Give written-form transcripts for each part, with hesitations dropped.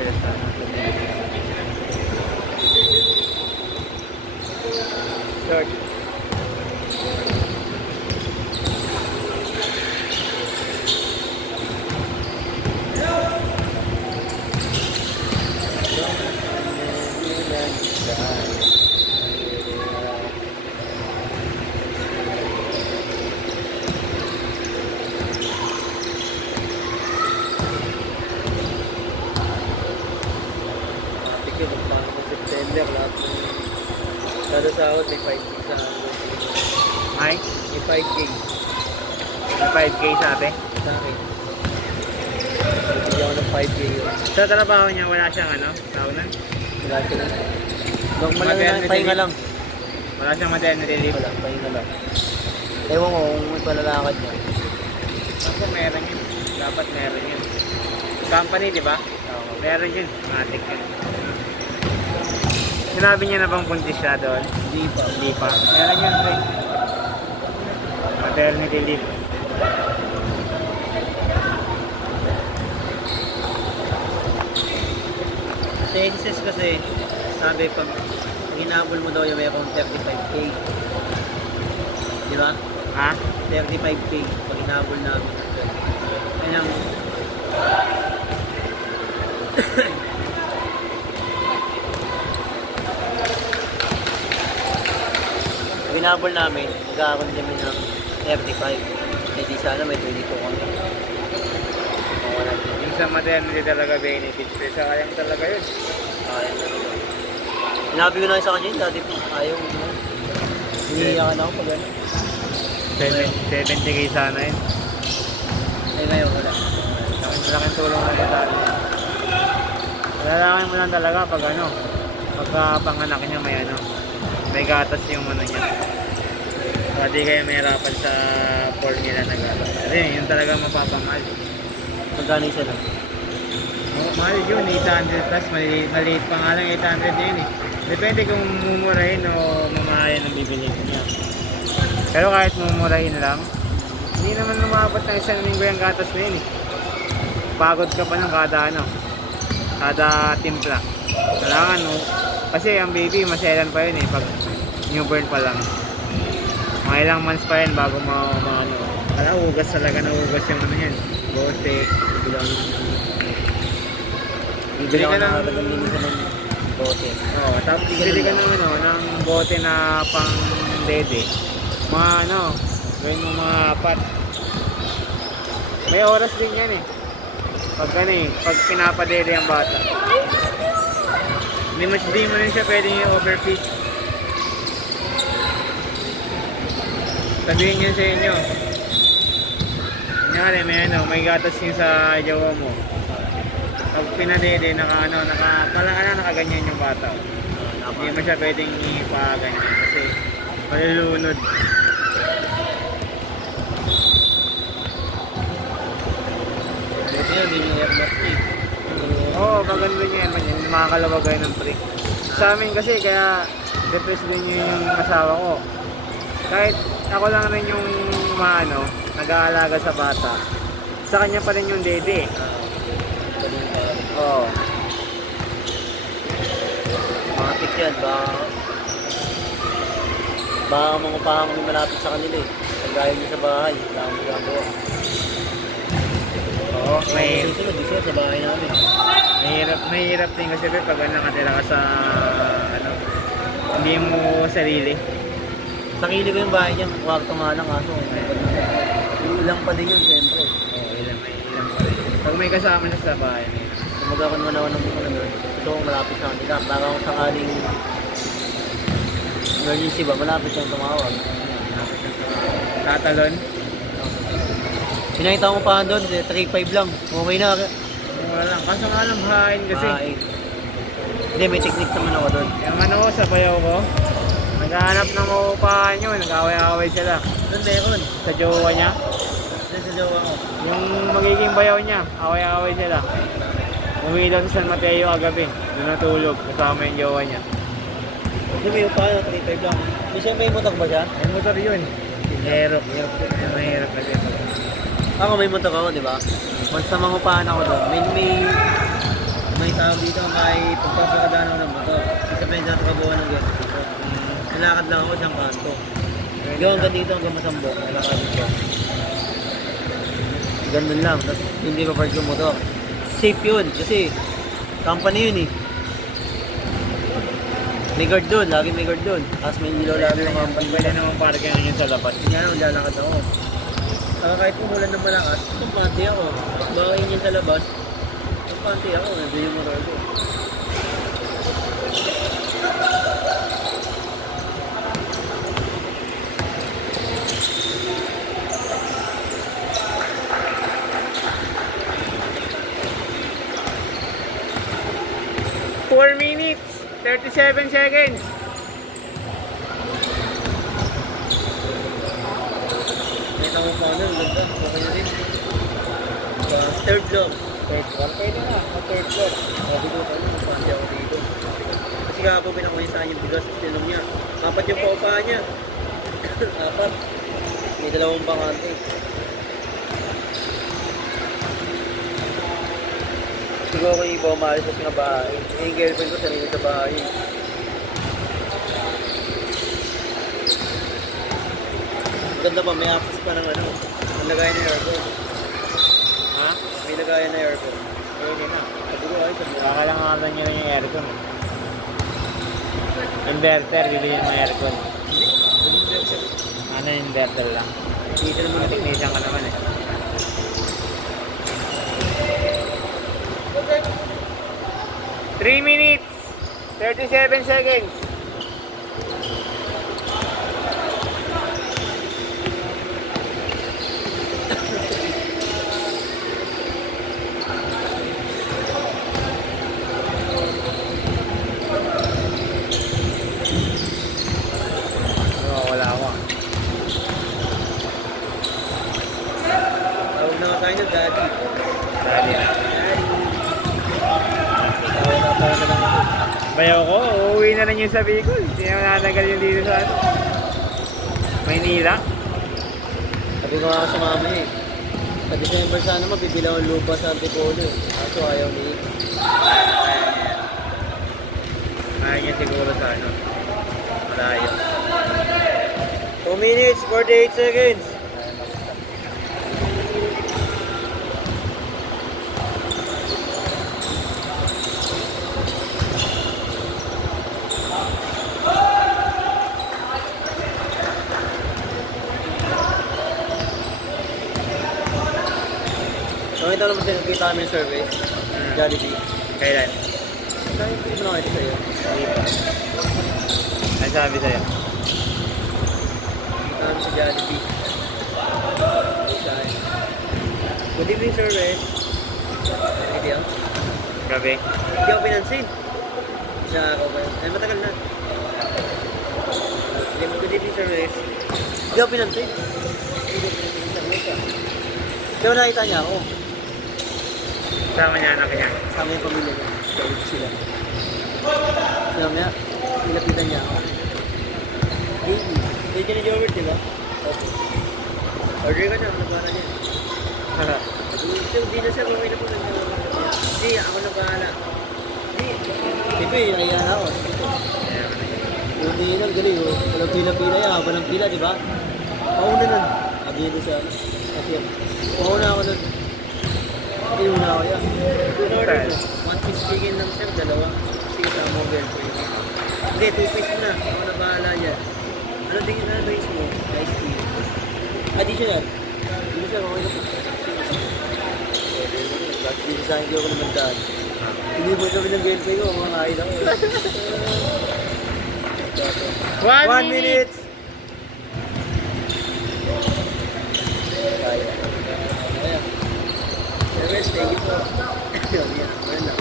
sila sa short. September, lahat ng kada sahod may 5K sa Ay? may 5K 5K sabi? sa akin. Bigyan ko ng 5K yun. Sa trabaho niya wala siyang ano? Taonan? Wala sila. Normal lang, pahinga lang. Wala siyang maternity leave? Wala, pahinga lang. Ewan ko kung may palalakad niya. Ako meron yun. Dapat meron yun. Company, di ba? Meron yun. Matik yun. Sinabi niya na bang puntis siya doon? Hindi pa. Hindi pa. Meron yun, Frank. Maternity leave. Sa excess kasi, sabi pag hinabol mo daw yung mayroong 35K. Di ba? Ha? 35K pag hinabol namin. Yan ang hinabol namin, magkakaroon kami ng 35. Eh di sana may 22 kami. Yung sa maternity talaga benefits. Sa kayang talaga yun. Kaya na rin. Sinabi ko na sa kanya yun, dati po. Ayaw mo. Hinihiyakan ako pag gano'n. 70K sana yun. Eh ngayon wala. Malaking tulong na sa atin. Lalaki mo lang talaga pag ano, pagka panganak niya may ano, may gatas yung ano niya. Hindi kayo mahirapan sa formula na gatas. Kasi yun talaga mapapamahal. Magkano isa lang? Oh, mahal yun, 800 plus, maliit pa nga lang 800 yun eh. Depende kung mumurahin o mamahayan ang bibili niya. Pero kahit mumurahin lang, hindi naman lumabot ng isang linggo yung gatas na yun eh. Pagod ka pa ng kada ano, kada timpla. Kailangan no, kasi ang baby maselan pa yun eh pag newborn pa lang. Mga ilang months pa yun bago ano. Kaya ugas talaga na ugas yung ano yun. Bote, bibili ka ng bote. Oo, tapos bibili ka ng ano, ng bote na pang dede. Mga ano, gawin mo mga apat. May oras din yan eh. Pag ano eh, pag pinapadede ang bata. Hindi mo rin siya pwedeng i-overfeed. Sabihin niya sa inyo. Kunyari, may gatas yun sa jawa mo. Pag pinadede, nakaganyan yung bata. Hindi mo siya pwedeng ipaganyan kasi malulunod. Buti yun, hindi yung airlock eh. Oo, maganda niya yan. Makakalawag kayo ng prick. Sa amin kasi, kaya depressed din yung asawa ko. Kahit ako lang rin yung nag-aalaga sa bata. Sa kanya pa rin yung dede. Oo. Matik yan, baka mangupahan kami malapit sa kanila eh. Nagaya niyo sa bahay, wala akong magagawa. Oo, Susunod, di sila sa bahay namin. mahirap din kasi pag nakatira ka sa hindi mo sarili. Sakili ko yung bahay niya, kwarto nga lang kaso. Ilang pa din yun, siyempre. Oo, ilang pa rin. Pag may kasama siya sa bahay, Kumbaga ko naman ako ng mga nun. Gusto kong malapit sa kanila. Para kung sakaling emergency ba, malapit siyang tumawag. tatalon. Pinakita ko pa doon, 3.5 lang. Okay na. Wala lang. Kaso nga lang hain kasi. Hindi, may technique naman ako doon. Yung sa bayaw ko, naghahanap ng maupahan yun. Nag-away-away sila. Doon meron. Sa jowa niya. Doon sa jowa ko. Yung magiging bayaw niya, away-away sila. Umuwi daw sa San Mateo kagabi. Doon natulog. Kasama yung jowa niya. Hindi, may upahan, 3.5 lang. Hindi siya may motor ba siya? May motor yun. Mahirap. Mahirap kasi. Ako may motor ako, di ba? Once na mangupahan ako doon, may tawag dito may pagpapakadaan ako ng motor. Isa pa yung sa kabuuan ng gate dito. Nalakad lang ako isang kanto. Yung hanggang dito hanggang Masambok, nalakad dito. Ganun lang, tapos hindi pa park yung motor. Safe yun, kasi company yun eh. May guard doon, lagi may guard doon. Tapos may ilaw lagi ng company. Pwede naman parking yun sa labas. Hindi nga naman lalakad ako. Saka kahit umulan ng malakas, tumpante ako. Baka yun sa labas, tumpante ako, nandun yung motor ko. Four minutes, 37 seconds. Nakita mo pa ano, ganda. Okay na rin. Third floor. Third floor, pwede na. Third floor. Sabi ko pa ano, tumpante ako dito. Kasi kahapon pinakuha sa akin yung bigas sa tinong niya. Apat yung paupahan niya. Apat. May dalawang bangante. Siguro ko yung iba umalis sa mga bahay. Yung girlfriend ko sarili sa bahay. Ganda pa, may access pa ng ano. Ang lagayan ng aircon. Ha? May lagayan na aircon. Pwede na. Sabi ko ay sabi ko. Kakalangalan nyo rin yung aircon. Inverter, bibili yung aircon. Ano inverter lang? Dito naman ito. Technician ka naman eh. 3 minutes, 37 seconds. Wala ako. Tawag na ako ng daddy. Dali na. Tawag na para na lang ako. Bayaw ko, uuwi na rin yung sa Bicol. Hindi na natagal yung dito sa ano. Maynila. Sabi ko nga sa mama eh. Sa December sana mabibili akong lupa sa Antipolo eh. Kaso ayaw ni Ayaw niya siguro sa ano. Malayo. 2 minutes, 48 seconds. Nakita naman sa'yo, nakita kami yung survey. Jollibee. Kailan? Hindi ko nakita sa'yo. Hindi pa. Ano sabi sa'yo? Nakita kami sa Jollibee. Good evening, survey. Hindi ako. Gabi? Hindi ako pinansin. Siya ako ba? Ay, matagal na. Good evening, survey. Hindi ako pinansin. Hindi ako pinansin sa mga. Hindi ako nakita niya ako. Sama niya anak niya. Sama yung pamilya niya. Gawin sila. Kaya niya, nilapitan niya ako. Hindi ka ni Joward, di ba? Okay. Order ka na, nagbahala niya. Hindi na siya kung may napunan niya. Hindi, ako nagbahala. Hindi, ayan ako. Hindi lang, galing oh. Walang pila-pila yan, walang pila, di ba? Pauna nun. Adi yun sa ano. Kasi pauna ako nun. Hindi muna ako yan. In-order ko. 1 piece chicken lang sir, dalawa. Kasi kasama mo girlfriend. Hindi, 2 piece na. Ako na bahala niya. Ano din yung advice mo? Ice tea. Additional. Hindi sir, okay na po. Bakit dito sa akin ko naman daan. Hindi mo sabi ng girlfriend ko, mga kain ako. 1 minute! Kaya. Kaya. Service, thank you po. Ayan lang.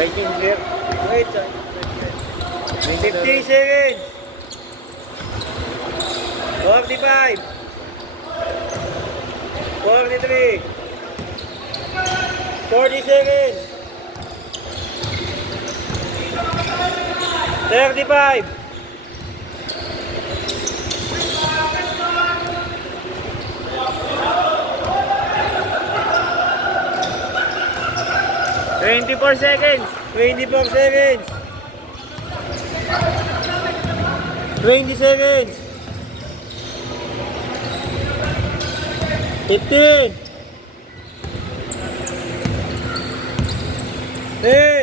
Biking beer. Wait, 50 seconds! 45! 43! 40 seconds! 35! 24 seconds. 24 seconds. 20 seconds. 15. 10.